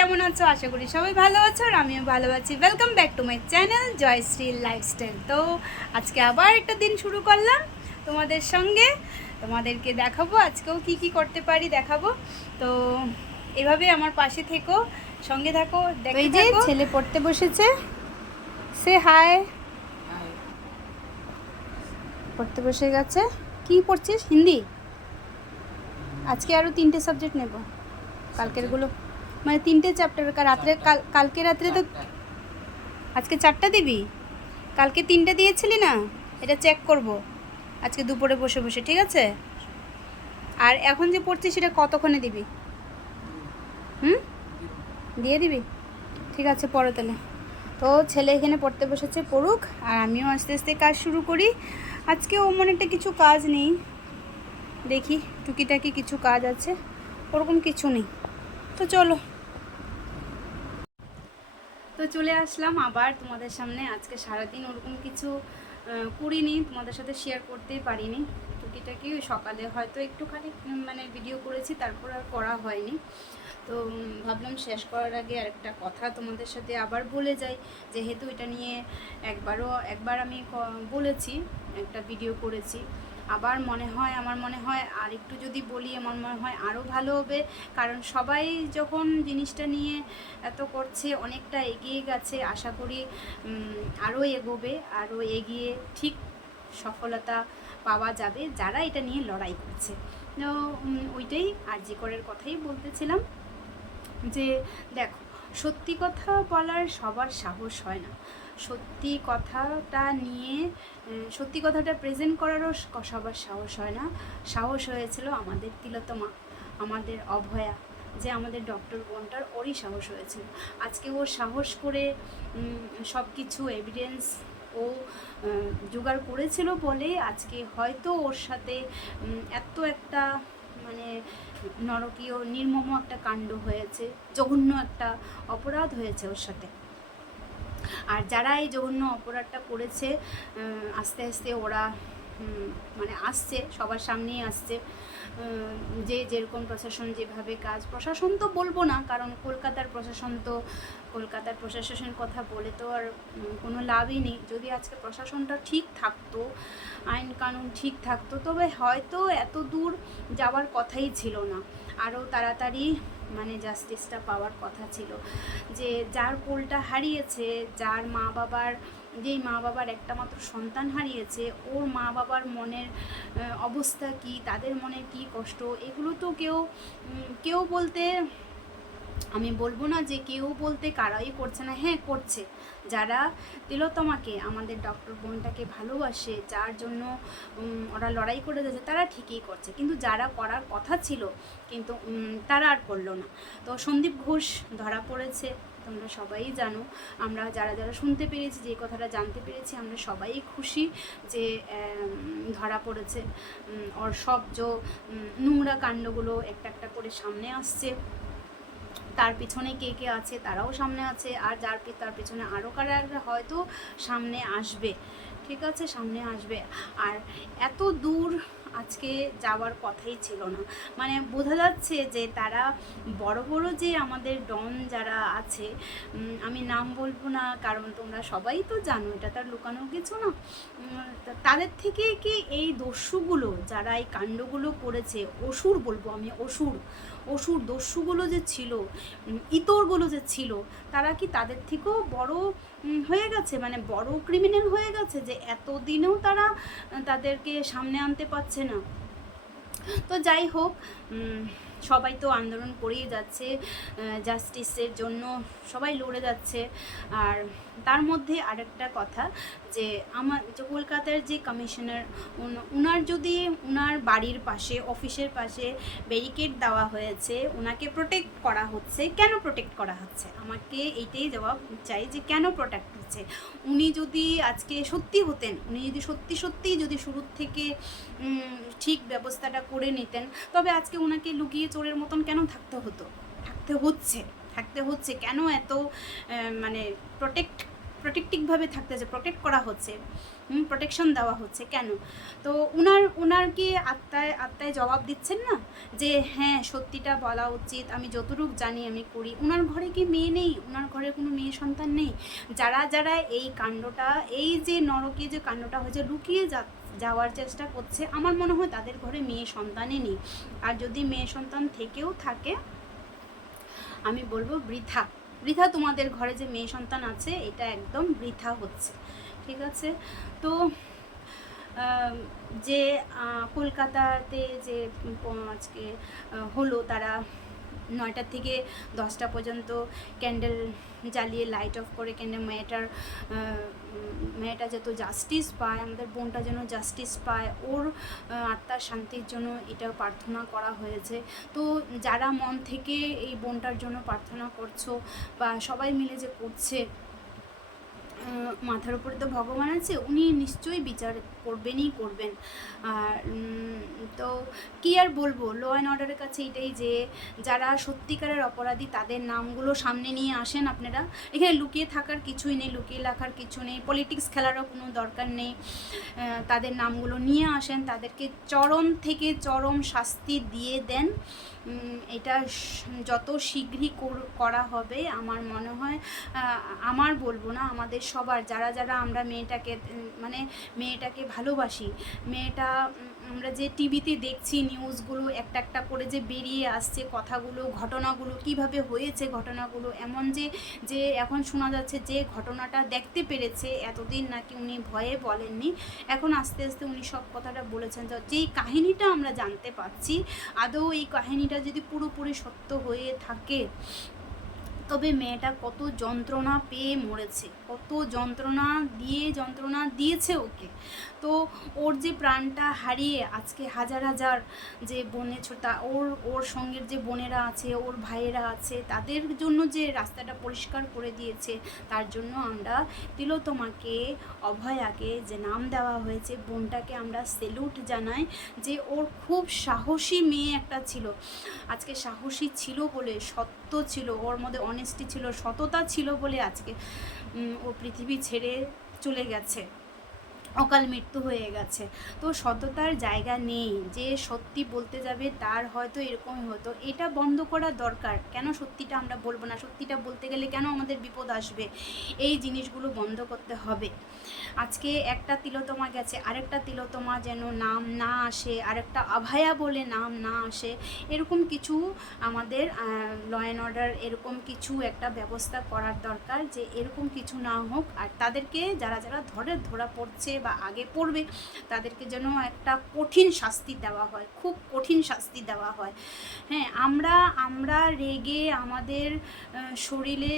কেমন আছো? আশা করি সবাই ভালো আছো আর আমিও ভালো আছি। Welcome back to my channel Joyshree lifestyle. তো আজকে আবার একটা দিন শুরু করলাম তোমাদের সঙ্গে। তোমাদেরকে দেখাবো আজকেও কি কি করতে পারি দেখাবো। তো এভাবে আমার পাশে থেকো, সঙ্গে থাকো। এই যে ছেলে পড়তে বসেছে, সে হাই, পড়তে বসে গেছে। কি পড়ছিস? হিন্দি? আজকে আরও 3টে সাবজেক্ট নেব, কালকেরগুলো মানে 3টে চ্যাপ্টার। রাত্রে কালকে রাত্রে তো আজকে 4টা দিবি, কালকে 3টে দিয়েছিলি না? এটা চেক করব আজকে দুপুরে বসে বসে, ঠিক আছে? আর এখন যে পড়ছিস সেটা কতক্ষণে দিবি? দিয়ে দিবি? ঠিক আছে, পড়ো তাহলে। তো ছেলে এখানে পড়তে বসেছে, পড়ুক, আর আমিও আস্তে আস্তে কাজ শুরু করি। আজকে মনে একটা কিছু কাজ নেই, দেখি টুকিটাকি কিছু কাজ আছে, ওরকম কিছু নেই। তো চলো, তো চলে আসলাম আবার তোমাদের সামনে। আজকে সারাদিন ওরকম কিছু করিনি, তোমাদের সাথে শেয়ার করতেই পারিনি। টুকিটাকি সকালে হয়তো একটুখানি মানে ভিডিও করেছি, তারপর আর করা হয়নি। তো ভাবলাম শেষ করার আগে আরেকটা কথা তোমাদের সাথে আবার বলে যাই, যেহেতু এটা নিয়ে একবার আমি বলেছি, একটা ভিডিও করেছি। আবার আমার মনে হয় আর একটু যদি বলি আমার মনে হয় আরও ভালো হবে। কারণ সবাই যখন জিনিসটা নিয়ে এত করছে, অনেকটা এগিয়ে গেছে, আশা করি আরও এগোবে, আরও এগিয়ে ঠিক সফলতা পাওয়া যাবে যারা এটা নিয়ে লড়াই করছে। তো ওইটাই আরজি করের কথাই বলতেছিলাম, যে দেখো, সত্যি কথা বলার সবার সাহস হয় না। সত্যি কথাটা প্রেজেন্ট করারও সবার সাহস হয় না। সাহস হয়েছিল আমাদের তিলোত্তমা, আমাদের অভয়া, যে আমাদের ডক্টর বোনটার, ওরই সাহস হয়েছিল। আজকে ওর সাহস করে সব কিছু এভিডেন্স ও জোগাড় করেছিল বলে আজকে হয়তো ওর সাথে এত একটা মানে নরকীয় নির্মম একটা কাণ্ড হয়েছে, জঘন্য একটা অপরাধ হয়েছে ওর সাথে। আর যারা এই জঘন্য অপরাধটা করেছে, আস্তে আস্তে ওরা মানে আসছে, সবার সামনেই আসছে। যে যেরকম প্রশাসন যেভাবে প্রশাসন তো বলবো না, কারণ কলকাতার প্রশাসনের কথা বলে তো আর কোনো লাভই নেই। যদি আজকে প্রশাসনটা ঠিক থাকতো, আইন কানুন ঠিক থাকতো, তবে হয়তো এত দূর যাওয়ার কথাই ছিল না। আরও তাড়াতাড়ি মানে জাস্টিসটা পাওয়ার কথা ছিল। যে যার কোলটা হারিয়েছে, যেই মা বাবার একটা মাত্র সন্তান হারিয়েছে, ওর মা বাবার মনের অবস্থা কি, তাদের মনের কি কষ্ট, এগুলো তো কেউ বলতে, আমি বলবো না যে কেউ বলতে কারাই করছে না, হ্যাঁ করছে। যারা তিলোত্তমাকে, আমাদের ডক্টর বোনটাকে ভালোবাসে, যার জন্য ওরা লড়াই করে যাচ্ছে, তারা ঠিকই করছে। কিন্তু যারা করার কথা ছিল, কিন্তু তারা আর করলো না। তো সন্দীপ ঘোষ ধরা পড়েছে, তোমরা সবাই জানো। আমরা যারা যারা শুনতে পেরেছি, যে কথাটা জানতে পেরেছি, আমরা সবাই খুশি যে ধরা পড়েছে। ওর সব নোংরা কাণ্ডগুলো একটা একটা করে সামনে আসছে। তার পিছনে কে কে আছে তারাও সামনে আছে, আর তার পিছনে আরও কারা হয়তো সামনে আসবে, ঠিক আছে, সামনে আসবে। আর এত দূর আজকে যাওয়ার কথাই ছিল না। মানে বোঝা যাচ্ছে যে তারা বড় বড় যে আমাদের ডন যারা আছে, আমি নাম বলবো না, কারণ তোমরা সবাই তো জানো, এটা তার লুকানোর কিছু না। তাদের থেকে কি এই দস্যুগুলো যারা এই কাণ্ডগুলো করেছে, অসুর বলবো আমি, অসুর দস্যুগুলো যে ছিল, ইতরগুলো যে ছিল, তারা কি তাদের থেকেও বড় হয়ে গেছে, মানে বড় ক্রিমিনাল হয়ে গেছে, যে এতদিনেও তারা তাদেরকে সামনে আনতে পারছে না? তো যাই হোক, সবাই তো আন্দোলন করেই যাচ্ছে, জাস্টিসের জন্য সবাই লড়ে যাচ্ছে। আর তার মধ্যে আরেকটা কথা, যে কলকাতার যে কমিশনার, উনার বাড়ির পাশে, অফিসের পাশে ব্যারিকেড দেওয়া হয়েছে, ওনাকে প্রোটেক্ট করা হচ্ছে। কেন প্রোটেক্ট করা হচ্ছে? আমাকে এইটাই জবাব চাই, যে কেন প্রোটেক্ট হচ্ছে? উনি যদি আজকে উনি যদি সত্যি যদি শুরুর থেকে ঠিক ব্যবস্থাটা করে নিতেন, তবে আজকে ওনাকে লুকিয়ে চোরের মতন কেন থাকতে হচ্ছে কেন এত মানে প্রোটেক্ট প্রোটেক্টিভভাবে থাকতে হচ্ছে, প্রোটেক্ট করা হচ্ছে, প্রোটেকশন দেওয়া হচ্ছে কেন? তো ওনার কি আত্মায় আত্মায় জবাব দিচ্ছেন না যে হ্যাঁ সত্যিটা বলা উচিত, আমি যতটুকু জানি আমি করি? ওনার ঘরে কি মেয়ে নেই? ওনার ঘরে কোনো মেয়ে সন্তান নেই? যারা যারা এই কাণ্ডটা, এই যে নরকে যে কাণ্ডটা হয়েছে লুকিয়ে যাওয়ার চেষ্টা করছে, আমার মনে হয় তাদের ঘরে মেয়ে সন্তানই নেই। আর যদি মেয়ে সন্তান থেকেও থাকে, আমি বলবো বৃথা বৃথা তোমাদের ঘরে যে মেয়ে সন্তান আছে, এটা একদম বৃথা হচ্ছে, ঠিক আছে? তো যে কলকাতাতে যে আজকে হলো, তারা 9টা থেকে 10টা পর্যন্ত ক্যান্ডেল জ্বালিয়ে লাইট অফ করে ক্যান্ডেল মেয়েটা যত জাস্টিস পায়, আমাদের বোনটা যেন জাস্টিস পায়, ওর আত্মার শান্তির জন্য এটা প্রার্থনা করা হয়েছে। তো যারা মন থেকে এই বোনটার জন্য প্রার্থনা করছো বা সবাই মিলে যে করছে, মাথার উপরে তো ভগবান আছে, উনি নিশ্চয়ই বিচার করবেন। আর তো কী আর বলবো, ল অ্যান্ড অর্ডারের কাছে এটাই যে যারা সত্যিকারের অপরাধী তাদের নামগুলো সামনে নিয়ে আসেন আপনারা। এখানে লুকিয়ে থাকার কিছুই নেই, লুকিয়ে রাখার কিছু নেই, পলিটিক্স খেলারও কোনো দরকার নেই। তাদের নামগুলো নিয়ে আসেন, তাদেরকে চরম থেকে চরম শাস্তি দিয়ে দেন। এটা যত শীঘ্রই করা হবে আমার মনে হয়, আমার বলবো না, আমাদের সবার, যারা যারা আমরা মেয়েটাকে ভালোবাসি, মেয়েটা আমরা যে টিভিতে দেখছি নিউজগুলো একটা একটা করে যে বেরিয়ে আসছে কথাগুলো, ঘটনাগুলো কিভাবে হয়েছে, ঘটনাগুলো এমন যে এখন শোনা যাচ্ছে যে ঘটনাটা দেখতে পেরেছে, এতদিন নাকি উনি ভয়ে বলেননি, এখন আস্তে আস্তে উনি সব কথাটা বলেছেন। যেই কাহিনীটা আমরা জানতে পাচ্ছি, আদৌ এই কাহিনীটা যদি পুরোপুরি সত্য হয়ে থাকে, তবে মেয়েটা কত যন্ত্রণা পেয়ে মরেছে, কত যন্ত্রণা দিয়েছে ওকে। তো ওর যে প্রাণটা হারিয়ে আজকে হাজার হাজার যে ছোটা ওর সঙ্গের যে বোনেরা আছে, ওর ভাইয়েরা আছে, তাদের জন্য যে রাস্তাটা পরিষ্কার করে দিয়েছে, তার জন্য আমরা তিলোত্তমাকে, অভয়াকে যে নাম দেওয়া হয়েছে, বোনটাকে আমরা সেলুট জানাই যে ওর খুব সাহসী মেয়ে একটা ছিল। আজকে সাহসী ছিল বলে, সত্য ছিল, ওর মধ্যে অনেস্টি ছিল, সততা ছিল বলে আজকে ও পৃথিবী ছেড়ে চলে গেছে, অকাল মৃত্যু হয়ে গেছে। তো সততার জায়গা নেই, যে সত্যি বলতে যাবে তার হয়তো এরকমই হতো। এটা বন্ধ করা দরকার। কেন সত্যিটা আমরা বলবো না? সত্যিটা বলতে গেলে কেন আমাদের বিপদ আসবে? এই জিনিসগুলো বন্ধ করতে হবে। আজকে একটা তিলোত্তমা গেছে, আরেকটা তিলোত্তমা যেন নাম না আসে, আরেকটা অভয়া বলে নাম না আসে, এরকম কিছু আমাদের ল অ্যান্ড অর্ডার এরকম কিছু একটা ব্যবস্থা করার দরকার, যে এরকম কিছু না হোক। আর তাদেরকে যারা যারা ধরা পড়ছে বা আগে পড়বে, তাদেরকে যেন একটা কঠিন শাস্তি দেওয়া হয়, খুব কঠিন শাস্তি দেওয়া হয়। হ্যাঁ, আমরা রেগে আমাদের শরীরে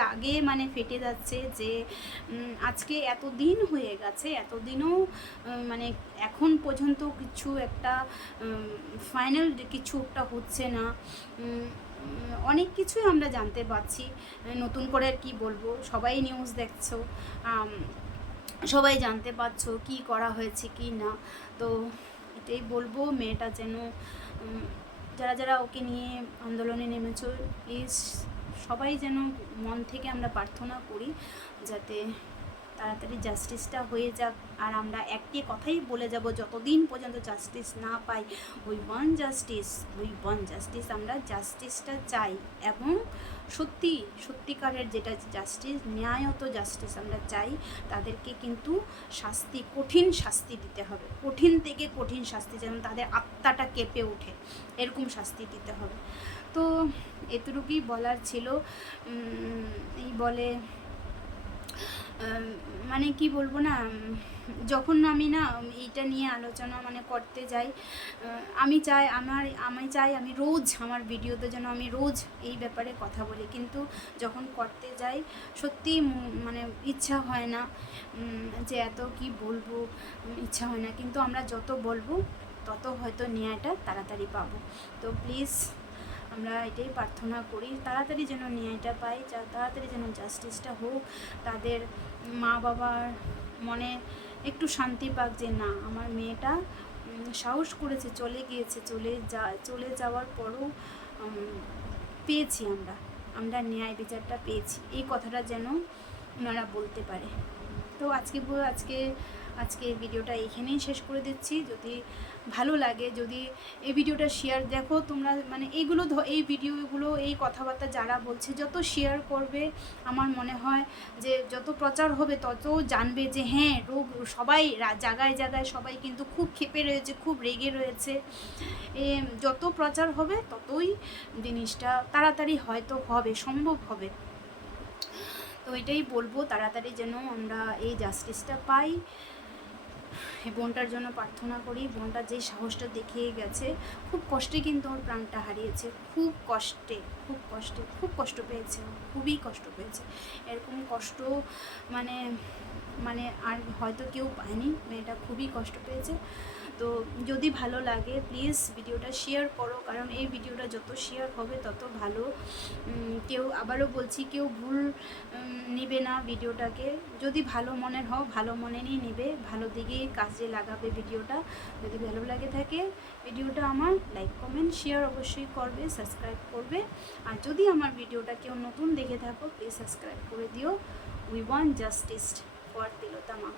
রাগে ফেটে যাচ্ছে যে আজকে এতদিন হয়ে গেছে, এতদিনও এখন পর্যন্ত কিছু একটা ফাইনাল কিছু একটা হচ্ছে না। অনেক কিছুই আমরা জানতে পারছি, নতুন করে আর কি বলবো, সবাই নিউজ দেখছো, সবাই জানতে পারছো কি করা হয়েছে কি না। তো এটাই বলবো, মেয়েটা যেন, যারা যারা ওকে নিয়ে আন্দোলনে নেমেছো, প্লিজ সবাই যেন মন থেকে আমরা প্রার্থনা করি যাতে তাড়াতাড়ি জাস্টিসটা হয়ে যাক। আর আমরা একটি কথাই বলে যাব, যতদিন পর্যন্ত জাস্টিস না পাই, উই ওয়ান্ট জাস্টিস, আমরা জাস্টিসটা চাই। এবং সত্যিকারের যেটা জাস্টিস, ন্যায়ত জাস্টিস আমরা চাই। তাদেরকে কিন্তু কঠিন শাস্তি দিতে হবে, কঠিন থেকে কঠিন শাস্তি, যেন তাদের আত্মাটা কেঁপে ওঠে, এরকম শাস্তি দিতে হবে। তো এতটুকুই বলার ছিল। এই বলে কি বলবো না, যখন আমি এইটা নিয়ে আলোচনা করতে যাই, আমি চাই আমি রোজ আমার ভিডিওতে যেন আমি রোজ এই ব্যাপারে কথা বলি, কিন্তু যখন করতে যাই সত্যি ইচ্ছা হয় না, যে এত কি বলবো, ইচ্ছা হয় না। কিন্তু আমরা যত বলবো তত হয়তো ন্যায়টা তাড়াতাড়ি পাবো। তো প্লিজ আমরা এটাই প্রার্থনা করি, তাড়াতাড়ি যেন ন্যায়টা পাই, তাড়াতাড়ি যেন জাস্টিসটা হোক, তাদের মা বাবার মনে একটু শান্তি পাক, যে না আমার মেয়েটা সাহস করেছে, চলে গিয়েছে, চলে যাওয়ার পরও পেয়েছি, আমরা ন্যায় বিচারটা পেয়েছি, এই কথাটা যেন ওনারা বলতে পারে। তো আজকে ভিডিওটা এখানেই শেষ করে দিচ্ছি। যদি ভালো লাগে, যদি এই ভিডিওটা শেয়ার, দেখো তোমরা মানে এই ভিডিওগুলো, এই কথাবার্তা যারা বলছে যত শেয়ার করবে, আমার মনে হয় যে যত প্রচার হবে তত জানবে যে হ্যাঁ, রোগ সবাই জায়গায় জায়গায় সবাই কিন্তু খুব ক্ষেপে রয়েছে, খুব রেগে রয়েছে। যত প্রচার হবে ততই জিনিসটা তাড়াতাড়ি হয়তো হবে, সম্ভব হবে। তো এটাই বলবো, তাড়াতাড়ি যেন আমরা এই জাস্টিসটা পাই। এই বোনটার জন্য প্রার্থনা করি। বোনটা যে সাহসটা দেখিয়ে গেছে, খুব কষ্টে কিন্তু ওর প্রাণটা হারিয়েছে, খুব কষ্ট পেয়েছে, খুবই কষ্ট পেয়েছে। এরকম কষ্ট মানে মানে আর হয়তো কেউ পায়নি। মেয়েটা খুবই কষ্ট পেয়েছে। তো যদি ভালো লাগে প্লিজ ভিডিওটা শেয়ার করো, কারণ এই ভিডিওটা যত শেয়ার হবে তত ভালো। কেউ, আবারও বলছি, কেউ ভুল নেবে না ভিডিওটাকে। যদি ভালো মনের হও, ভালো মনে নিয়ে নেবে, ভালো দিকে কাজে লাগাবে ভিডিওটা। যদি ভালো লাগে থাকে ভিডিওটা আমার, লাইক কমেন্ট শেয়ার অবশ্যই করবে, সাবস্ক্রাইব করবে। আর যদি আমার ভিডিওটা কেউ নতুন দেখে থাকো প্লিজ সাবস্ক্রাইব করে দিও। We want justice for Tilottama.